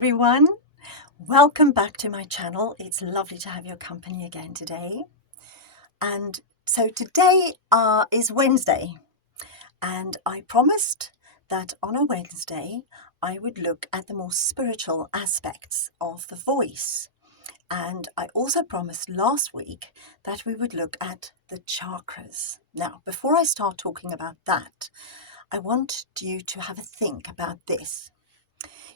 Everyone, welcome back to my channel. It's lovely to have your company again today. And so today is Wednesday, and I promised that on a Wednesday I would look at the more spiritual aspects of the voice. And I also promised last week that we would look at the chakras. Now, before I start talking about that, I want you to have a think about this.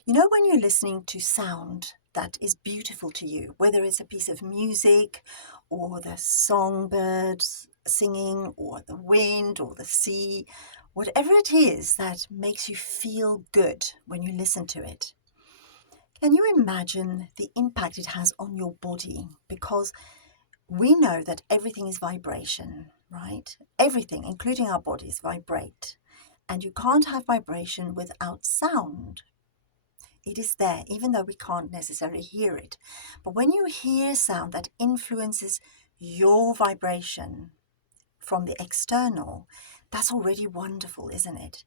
You know, when you're listening to sound that is beautiful to you, whether it's a piece of music or the songbirds singing or the wind or the sea, whatever it is that makes you feel good when you listen to it, can you imagine the impact it has on your body? Because we know that everything is vibration, right? Everything, including our bodies, vibrate. And you can't have vibration without sound. It is there, even though we can't necessarily hear it. But when you hear sound that influences your vibration from the external, that's already wonderful, isn't it?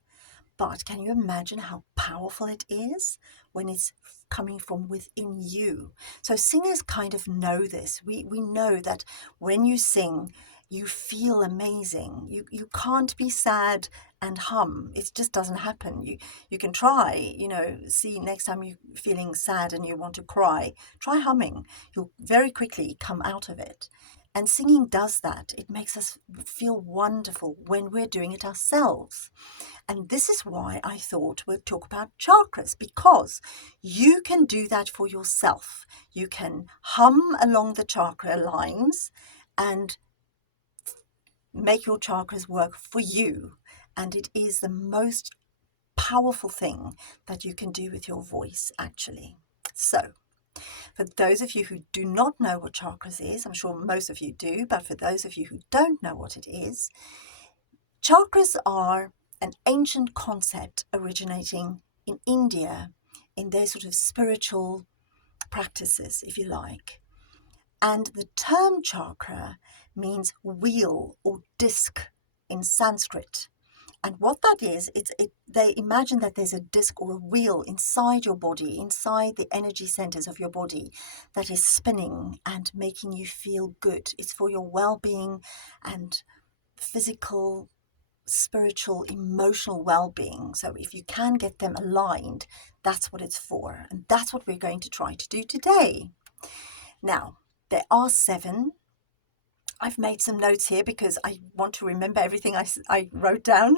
But can you imagine how powerful it is when it's coming from within you? So singers kind of know this. We know that when you sing, you feel amazing. You can't be sad and hum. It just doesn't happen. You can try, see next time you're feeling sad and you want to cry, try humming. You'll very quickly come out of it. And singing does that. It makes us feel wonderful when we're doing it ourselves. And this is why I thought we'd talk about chakras, because you can do that for yourself. You can hum along the chakra lines and make your chakras work for you. And it is the most powerful thing that you can do with your voice, actually. So, for those of you who do not know what chakras is, I'm sure most of you do, but for those of you who don't know what it is, chakras are an ancient concept originating in India in their sort of spiritual practices, if you like. And the term chakra means wheel or disc in Sanskrit. And what that is, they imagine that there's a disc or a wheel inside your body, inside the energy centers of your body, that is spinning and making you feel good. It's for your well-being and physical, spiritual, emotional well-being. So if you can get them aligned, that's what it's for. And that's what we're going to try to do today. Now, there are 7. I've made some notes here because I want to remember everything I wrote down.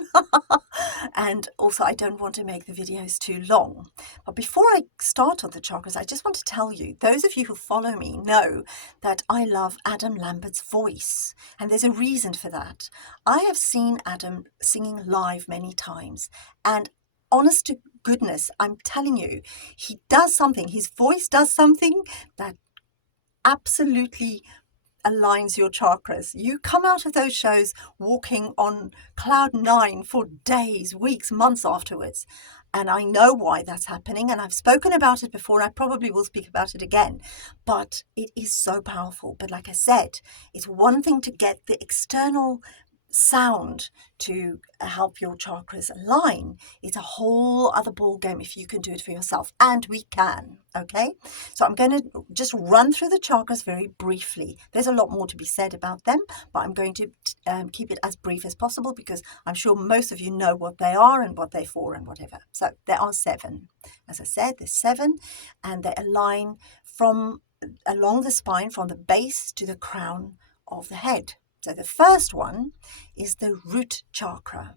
And also I don't want to make the videos too long. But before I start on the chakras, I just want to tell you, those of you who follow me know that I love Adam Lambert's voice. And there's a reason for that. I have seen Adam singing live many times. And honest to goodness, I'm telling you, he does something. His voice does something that absolutely aligns your chakras. You come out of those shows walking on cloud 9 for days, weeks, months afterwards. And I know why that's happening. And I've spoken about it before. I probably will speak about it again. But it is so powerful. But like I said, it's one thing to get the external sound to help your chakras align. It's a whole other ball game if you can do it for yourself, and we can. Okay, so I'm going to just run through the chakras very briefly. There's a lot more to be said about them, but I'm going to keep it as brief as possible because I'm sure most of you know what they are and what they're for and whatever. So there are 7. As I said, there's 7, and they align from along the spine from the base to the crown of the head. So the first one is the root chakra.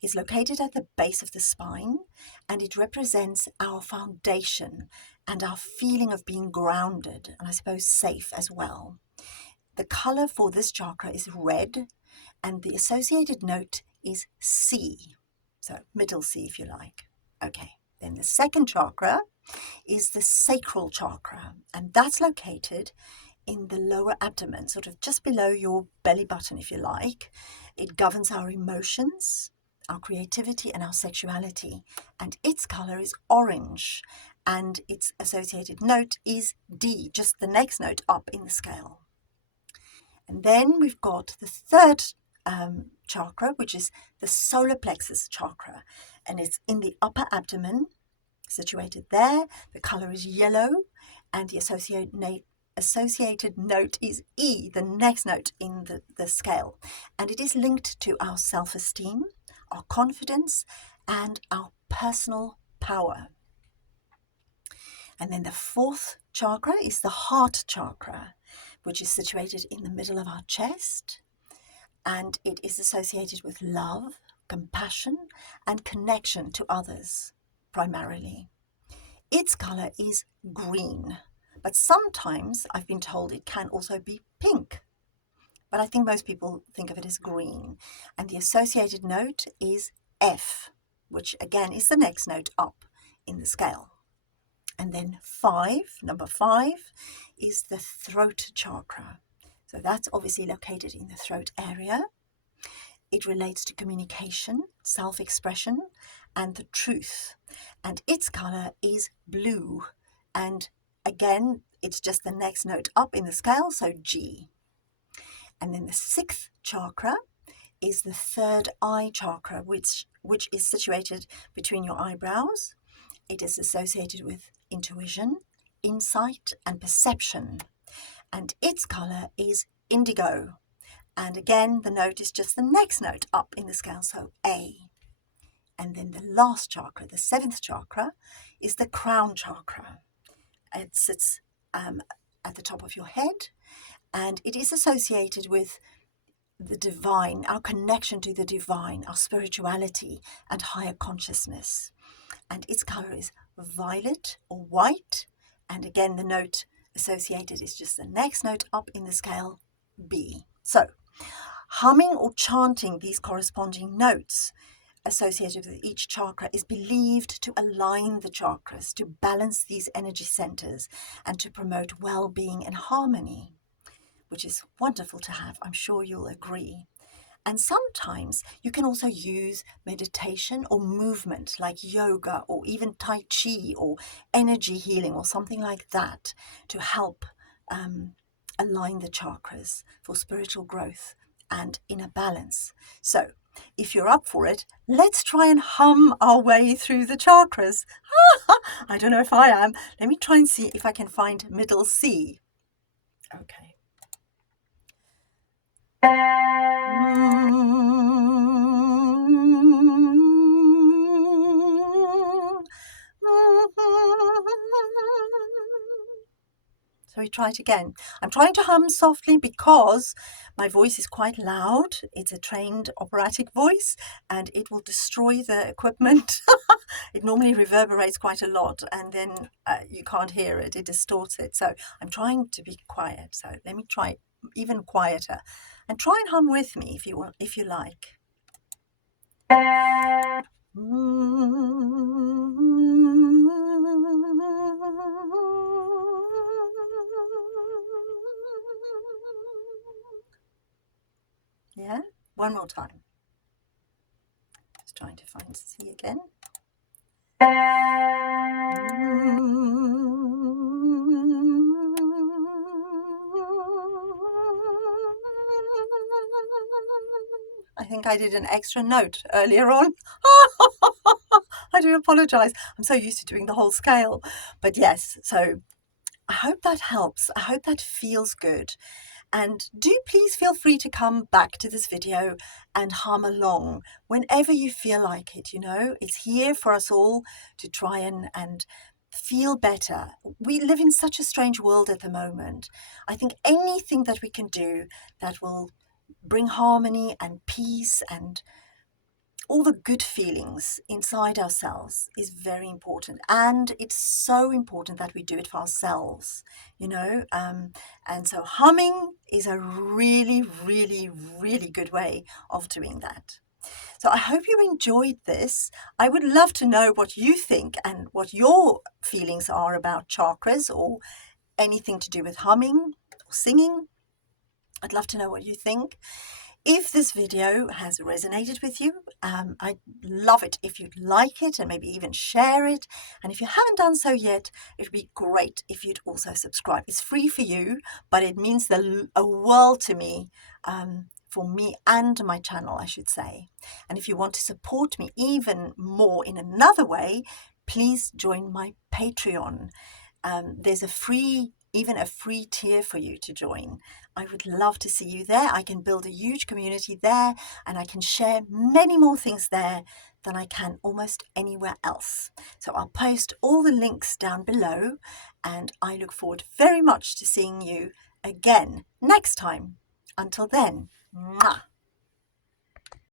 It's located at the base of the spine, and it represents our foundation and our feeling of being grounded, and I suppose safe as well. The color for this chakra is red, and the associated note is C. So middle C, if you like. Okay, then the second chakra is the sacral chakra, and that's located in the lower abdomen, sort of just below your belly button, if you like. It governs our emotions, our creativity, and our sexuality. And its color is orange. And its associated note is D, just the next note up in the scale. And then we've got the third chakra, which is the solar plexus chakra. And it's in the upper abdomen. situated there. The color is yellow, and the associated note is E, the next note in the scale. And it is linked to our self-esteem, our confidence, and our personal power. And then the fourth chakra is the heart chakra, which is situated in the middle of our chest. And it is associated with love, compassion, and connection to others, primarily. Its color is green, but sometimes I've been told it can also be pink. But I think most people think of it as green. And the associated note is F, which again is the next note up in the scale. And then number 5, is the throat chakra. So that's obviously located in the throat area. It relates to communication, self-expression, and the truth. And its color is blue. And again, it's just the next note up in the scale, so G. And then the 6th chakra is the third eye chakra, which is situated between your eyebrows. It is associated with intuition, insight, and perception. And its color is indigo. And again, the note is just the next note up in the scale, so A. And then the last chakra, the 7th chakra, is the crown chakra. It sits at the top of your head, and it is associated with the divine, our connection to the divine, our spirituality and higher consciousness. And its color is violet or white. And again, the note associated is just the next note up in the scale, B. So, humming or chanting these corresponding notes associated with each chakra is believed to align the chakras, to balance these energy centers, and to promote well-being and harmony, which is wonderful to have. I'm sure you'll agree. And sometimes you can also use meditation or movement like yoga or even Tai Chi or energy healing or something like that to help align the chakras for spiritual growth and inner balance. So if you're up for it, let's try and hum our way through the chakras. I don't know if I am. Let me try and see if I can find middle C. Okay. So we try it again. I'm trying to hum softly because my voice is quite loud. It's a trained operatic voice and it will destroy the equipment. It normally reverberates quite a lot and then you can't hear it. It distorts it. So I'm trying to be quiet. So let me try even quieter. And try and hum with me if you want, if you like. Yeah, one more time. Just trying to find C again. I think I did an extra note earlier on. I do apologize. I'm so used to doing the whole scale. But yes, so I hope that helps. I hope that feels good. And do please feel free to come back to this video and hum along whenever you feel like it, you know. It's here for us all to try and feel better. We live in such a strange world at the moment. I think anything that we can do that will bring harmony and peace and all the good feelings inside ourselves is very important. And it's so important that we do it for ourselves, you know. And so humming is a really, really, really good way of doing that. So I hope you enjoyed this. I would love to know what you think and what your feelings are about chakras or anything to do with humming or singing. I'd love to know what you think. If this video has resonated with you, I'd love it if you'd like it and maybe even share it. And if you haven't done so yet, it would be great if you'd also subscribe. It's free for you, but it means a world to me, for me and my channel, I should say. And if you want to support me even more in another way, please join my Patreon. There's even a free tier for you to join. I would love to see you there. I can build a huge community there, and I can share many more things there than I can almost anywhere else. So I'll post all the links down below, and I look forward very much to seeing you again next time. Until then, mwah.